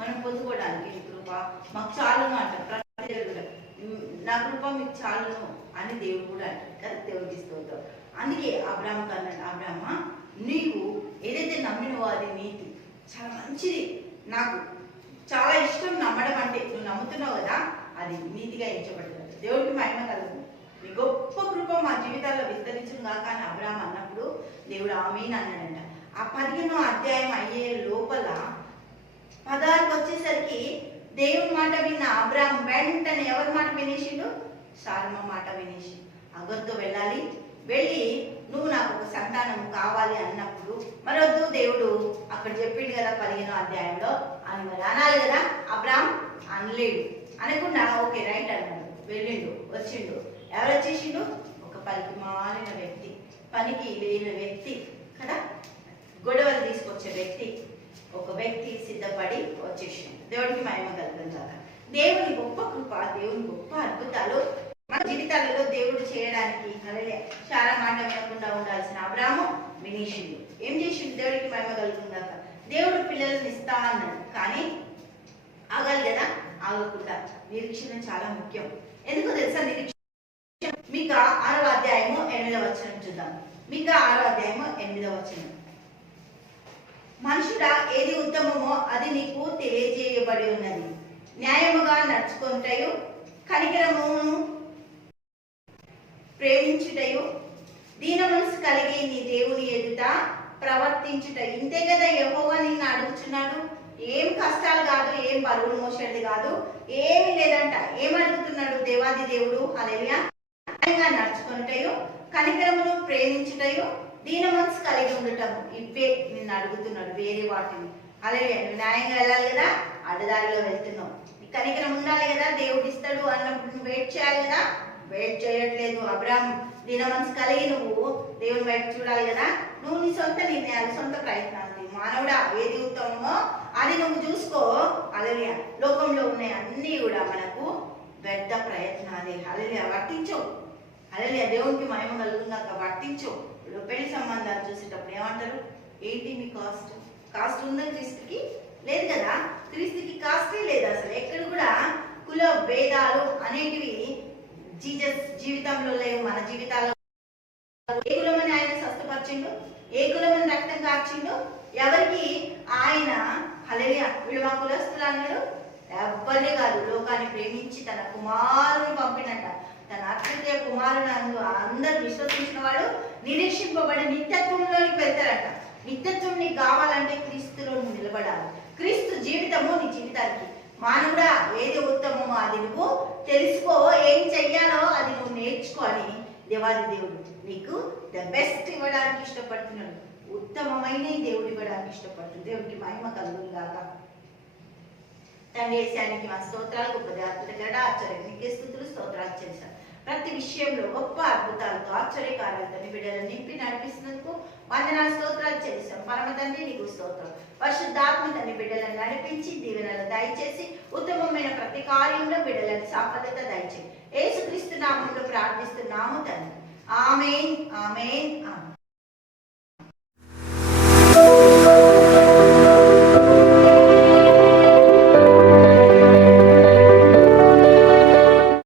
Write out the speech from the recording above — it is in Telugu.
మనం పొందుకోవడానికి కృప మాకు చాలును అంటారు ప్రతి నా కృప మీకు చాలును అని దేవుడు కూడా అంటారు కదా దేవుడికి స్తోత్రం. అందుకే అబ్రాహ్మ అన్నాడు అబ్రాహ్మ నీవు ఏదైతే నమ్మినవో అది నీతి చాలా మంచిది. నాకు చాలా ఇష్టం నమ్మడం అంటే నువ్వు నమ్ముతున్నావు కదా అది నీతిగా ఎంచబడుతుంది. దేవుడికి మహిమ కలదు నీ గొప్ప కృప మా జీవితాల్లో విస్తరించును కాక అని అబ్రాహం అన్నప్పుడు దేవుడు ఆమెన్ అన్నాడంట. ఆ పదిహేనో అధ్యాయం అయ్యే లోపల పదహారుకి వచ్చేసరికి దేవుని మాట విన్న అబ్రామ్ వెంటనే ఎవరి మాట వినేసిండు? సారమ్మ మాట వినేసి అగొద్దు వెళ్ళాలి. వెళ్ళి నువ్వు నాకు ఒక సంతానం కావాలి అన్నప్పుడు మరొద్దు దేవుడు అక్కడ చెప్పిండు కదా పదిహేనో అధ్యాయంలో. అని మరి అనాలి కదా? అబ్రామ్ అనలేడు. అనకుండా ఓకే రైట్ అన్నాడు. వెళ్ళిండు వచ్చిండు. ఎవరు వచ్చేసిండు? ఒక పనికి మాలిన వ్యక్తి. పనికి లేని వ్యక్తి. కదా? గొడవలు తీసుకొచ్చే వ్యక్తి. ఒక వ్యక్తి సిద్ధపడి వచ్చేసింది దేవుడికి మహిమ కలుగుతుందాక దేవుని గొప్ప కృప దేవుని గొప్ప అద్భుతాలు మన జీవితాలలో దేవుడు చేయడానికి చాలా మాట వినకుండా ఉండాల్సిన అబ్రాహ్ము వినీషుడు ఏం చేసిండు? దేవుడికి మహిమ కలుగుతుందాక దేవుడు పిల్లలను ఇస్తా అన్నాడు. కానీ ఆగాలి కదా? ఆగకుండా. నిరీక్షణ చాలా ముఖ్యం. ఎందుకు తెలుసా? నిరీక్షణ మీకు ఆరవ అధ్యాయము ఎనిమిదవ వచనం చూద్దాం. మీకు ఆరవ అధ్యాయము ఎనిమిదవ వచనం. మనుషుడా ఏది ఉత్తమమో అది నీకు తెలియజేయబడి ఉన్నది. న్యాయముగా నడుచుకుంటయు కనికరమును ప్రేమించుటయు దీన మనసు కలిగి నీ దేవుని ఎదుట ప్రవర్తించుట. ఇంతే కదా యెహోవా నిన్ను అడుగుచున్నాడు. ఏం కష్టాలు కాదు ఏం బరువులు మోసేది కాదు ఏమీ లేదంట. ఏం అడుగుతున్నాడు దేవాది దేవుడు? అలెలియా న్యాయంగా కనికరమును ప్రేమించుటయు దీన మనసు కలిగి ఉండటము. ఇవే నిన్ను అడుగుతున్నాడు వేరే వాటిని. అలాగే న్యాయంగా వెళ్ళాలి కదా? అడ్డదారిలో వెళ్తున్నావు. కనికరం ఉండాలి కదా? దేవుడు ఇస్తాడు అన్నప్పుడు నువ్వు వెయిట్ చేయాలి కదా? వెయిట్ చేయట్లేదు. అబ్రాహం దీన మనసు కలిగి నువ్వు దేవుని వైపు చూడాలి కదా? నువ్వు నీ సొంత నిర్ణయాలు సొంత ప్రయత్నాలు మానవుడా ఏది ఉత్తమమో అది నువ్వు చూసుకో. అలలియ లోకంలో ఉన్నాయి అన్నీ కూడా మనకు వ్యర్థ ప్రయత్నాలే. అలలియ వర్తించవు అలలియ దేవునికి మహిమ కలుగుందాక వర్తించు. ఇప్పుడు పెళ్ళి సంబంధాలు చూసేటప్పుడు ఏమంటారు? ఏంటి మీ కాస్ట్ కాస్ట్ ఉందా క్రీస్తుకి? లేదు కదా. క్రీస్తుకి కాస్టే లేదు అసలు. ఎక్కడ కూడా కుల భేదాలు అనేటివి జీజస్ జీవితంలో లేవు మన జీవితాల్లో. ఏ కులమని ఆయన స్వస్థపరిచిండు ఏ కులమని రక్తం కాచిండు ఎవరికి ఆయన హలలియ వీడు మా కులస్తులు అన్నాడు? ఎవ్వరే కాదు లోకాన్ని ప్రేమించి తన కుమారుని పంపినట్ట. తన అత్యుతయ కుమారుని అందరు విశ్వసించిన వాడు నిరీక్షింపబడి నిత్యత్వంలోనికి వెళ్తారట నిత్యత్వం నీకు కావాలంటే క్రీస్తులో నువ్వు నిలబడాలి. క్రీస్తు జీవితము నీ జీవితానికి. మానవుడా ఏది ఉత్తమమో అది నువ్వు తెలుసుకో ఏం చెయ్యాలో అది నువ్వు నేర్చుకో అని దేవాది దేవుడు నీకు ద బెస్ట్ ఇవ్వడానికి ఇష్టపడుతున్నాడు. ఉత్తమమైన దేవుడు ఇవ్వడానికి ఇష్టపడుతుంది దేవుడికి మహిమ కలుగును గాక. తండ్రి వేసానికి మా స్తోత్రాలు గొప్ప అద్భుతకరడ ఆశ్చర్యం నీకే స్థుతులు స్తోత్రాలు చేశారు ప్రతి విషయంలో గొప్ప అద్భుతాలతో ఆశ్చర్యకారాలతో నీ బిడ్డలను నింపి నడిపిస్తున్నందుకు వందనాలు స్తోత్రాలు చేశాం పరమ తండ్రి నీకు స్తోత్రం. పరిశుద్ధాత్మ తండ్రి బిడ్డలను నడిపించి దీవెనలు దయచేసి ఉత్తమమైన ప్రతి కార్యంలో బిడ్డలను సాఫల్యత దయచేసి ఏసుక్రీస్తు నామంలో ప్రార్థిస్తున్నాము తండ్రి. Amen amen.